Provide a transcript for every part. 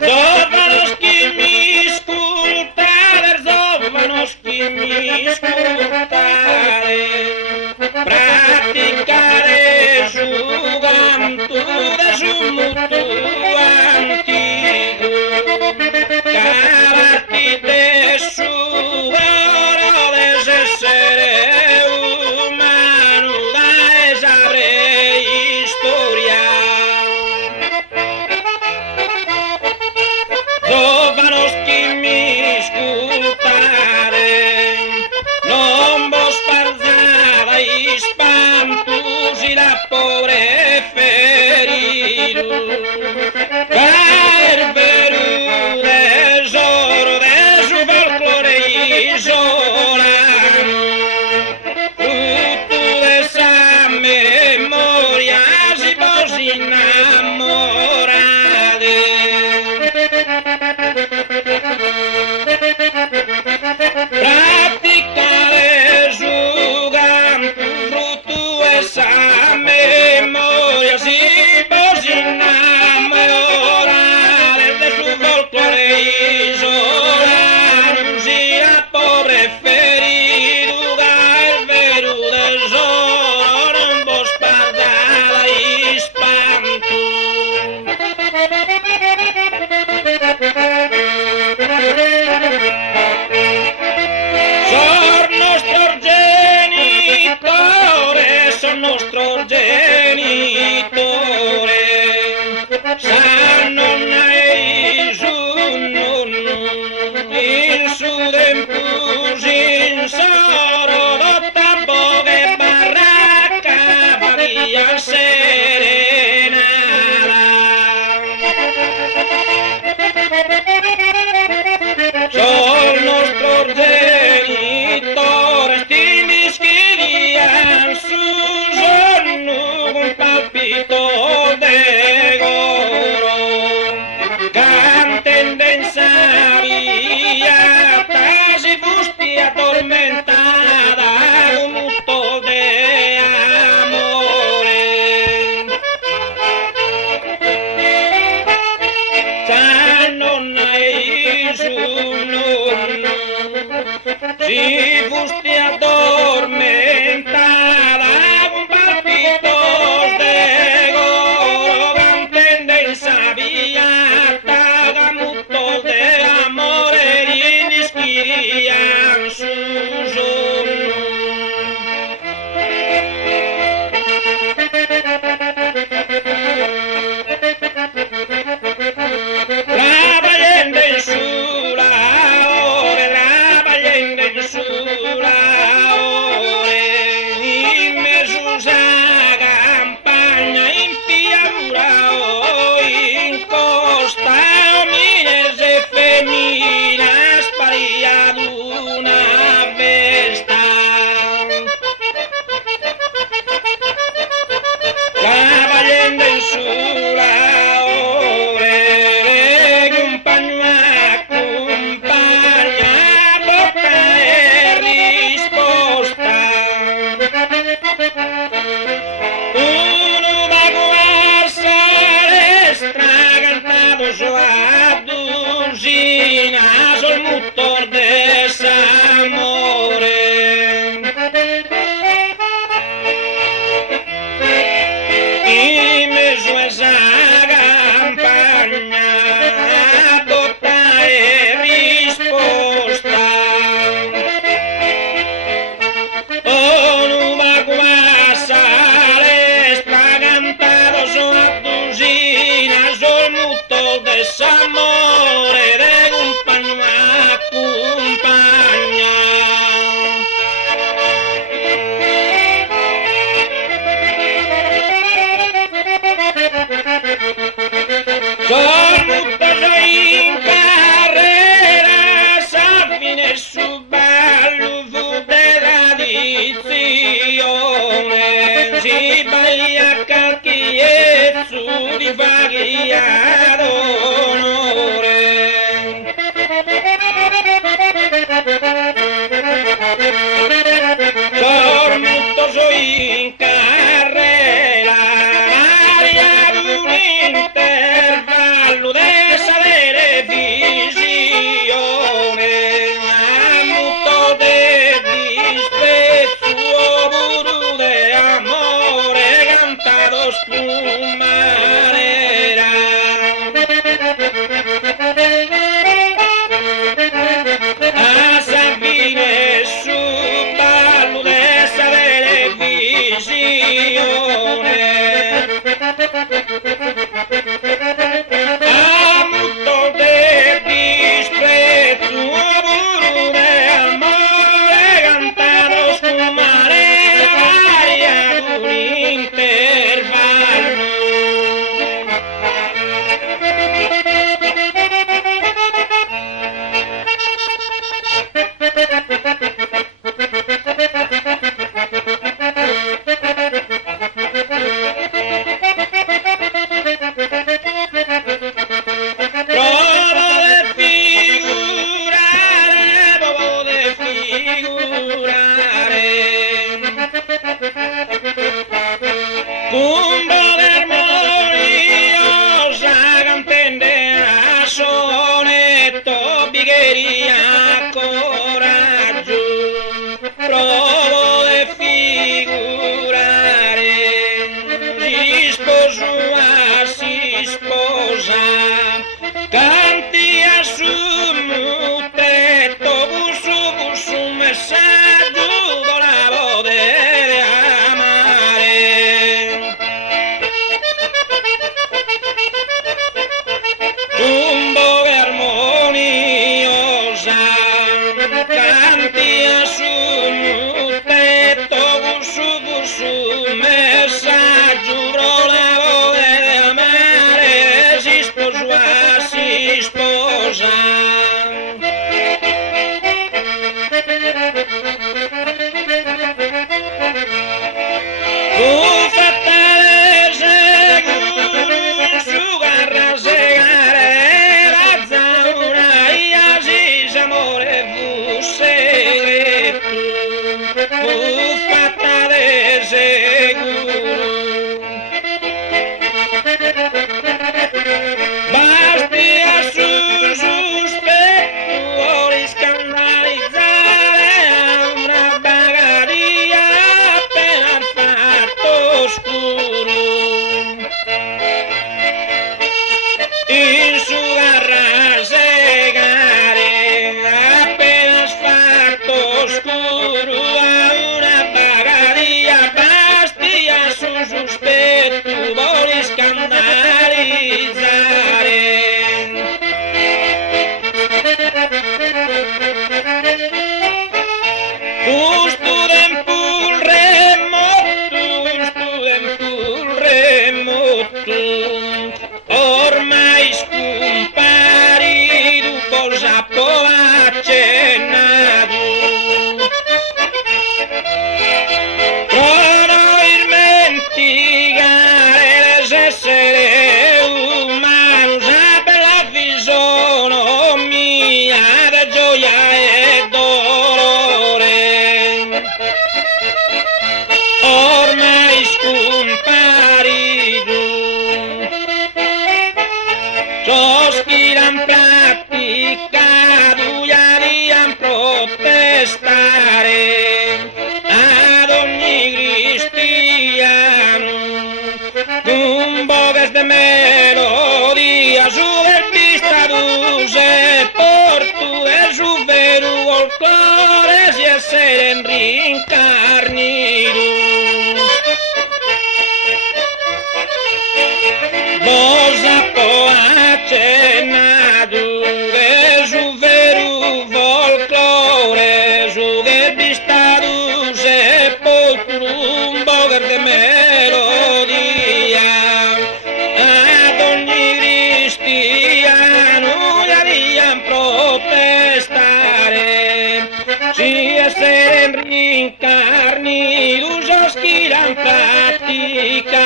Zovanovský mis cultades, Zovanovský mis cultades, practicare jugantudes un mutu antigo, cavati de su oro de essere umano da esa prehistoria. Zovanovský mis cultare, non vos parzada ispantus y la pobre ferido, caer veru tesoro de su folclore isolano, fruto de esa memoria si vos enamorade. Practicare jugantus, fruto esa memoria si vos enamorades de su folclore isolano, si la pobre feriduga el veru tesoro non vos pardada ispantu. Son nuestros genitores, sanno in su tempus in soro dotta poche barracca via serenata. Son nuestros genitores, timis que guían su un palpito de goro, canten de sabia, casi fusti atormentada, un muto de amore. Sanonna e su nonno, si fusti atormentada, el motor de desamore. Y me esa campagna tutta è risposta. Non va a sale stragantado su a dusina sul motor de desamore de compagno a compagna. Sono in carrera, sa fine su ballo della tradizione, si baglia calchiezzo di vaglia d'onore. Sono in carrera, scumarera. A Sabine su ballo dessa televisione, a molto del disprezzo puro dell'amore cantano scumarera ad un intervallo. Provo de figurare, cumbo d'armoniosa cantende a sonetto, bigheria, coraggio. Provo de figurare, si sposa, canti a su mutetto, busu messaggio, volavo deve amare. Tumbo armoniosa, canti a su mutetto, busu messaggio, volavo deve amare. Si sposa. Buffetta del seguro, su garra segare, razzaura, iasis, amore, fu segreto. Buffetta del seguro, basti a su sospetto, vuoi scandalizzare una bagaria appena fatto scuro. In su garra segare, appena fatto scuro, a una bagaria, basti a su sospetto, vuoi scandalizzare. Studem pur remoto, ormai scomparito, cosa può accennato. Probabilmente l'essere umano per la fisionomia di gioia e dolore. Ormai scomparito, ciò che l'han praticato, gli han protestare ad ogni cristiano, con bogas de melodia, su del pistaduse, portu de su veru folklore, si essere rincarnito. Cosa può accennato de su veru folklore, su del pistaduse, portu un bogas de melodia, ad ogni cristiano gli han protestare, si essere rincarnitos os che l'han praticato.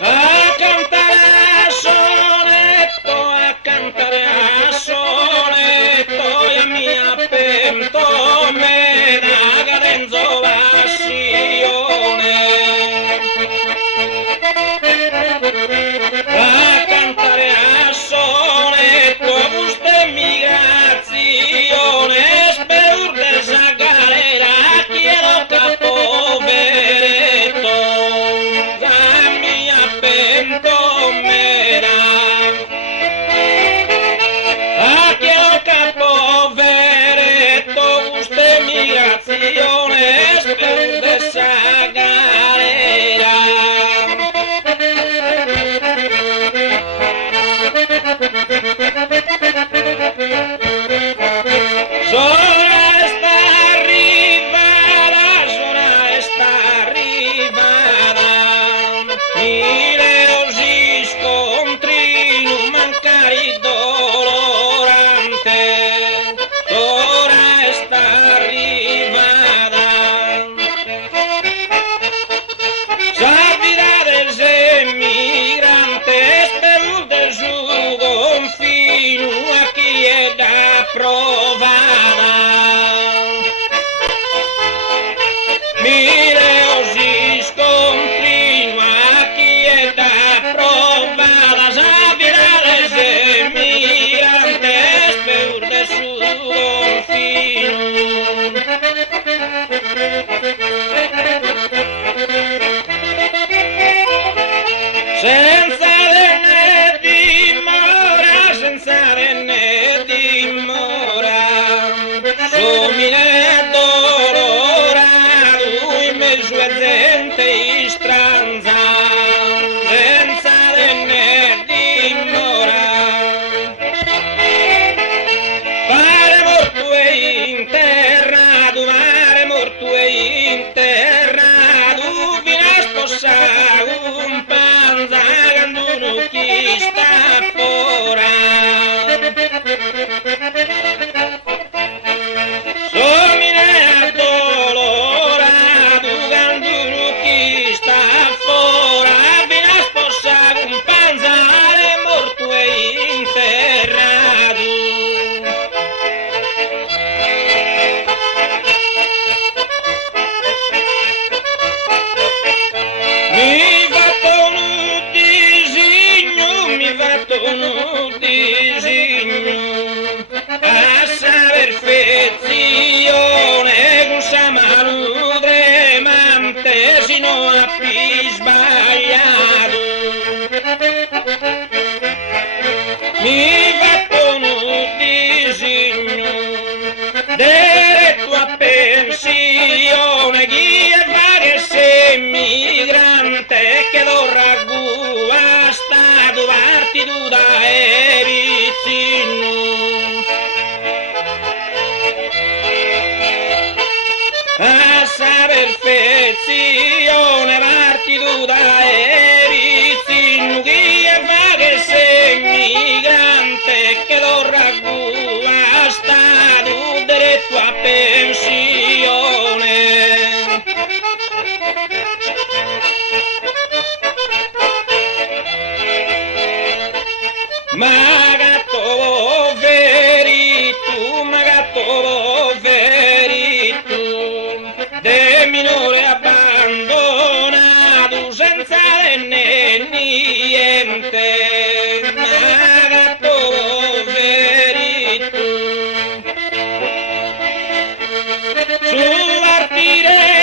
A cantare a sonetto, e a mia pentola. per esa galera. Zona está arribada, mire os scontri non mancare dolorante. Zona está arribada, salvidad dels emigrantes per del su confino aquí era provada. Mire os scontri aquí era provada, salvidad dels emigrantes per del su confino. Senza ne dimora, senza ne dimora, somine dolorato in mezzo a gente stranza, senza ne dimora. Pare morto e interrato, mare morto e interrato, fino a sposare un panza canduno chi sta fora. Somine addolorato canduno chi sta fora, fino a sposare un panza morto e interrato. Mi fatto un disegno a saper fezione con sa mano tremante sino a più sbagliato. Mi fatto un disegno diretto a pensione, chi è varie se migrante che lo ragù a stato partito da vicino. A saper fezione partito da vicino, chi è varie se migrante che lo ragù a stato diretto a pensione. Magatto verito, de minore abbandonato senza niente. Magatto verito, sull'artire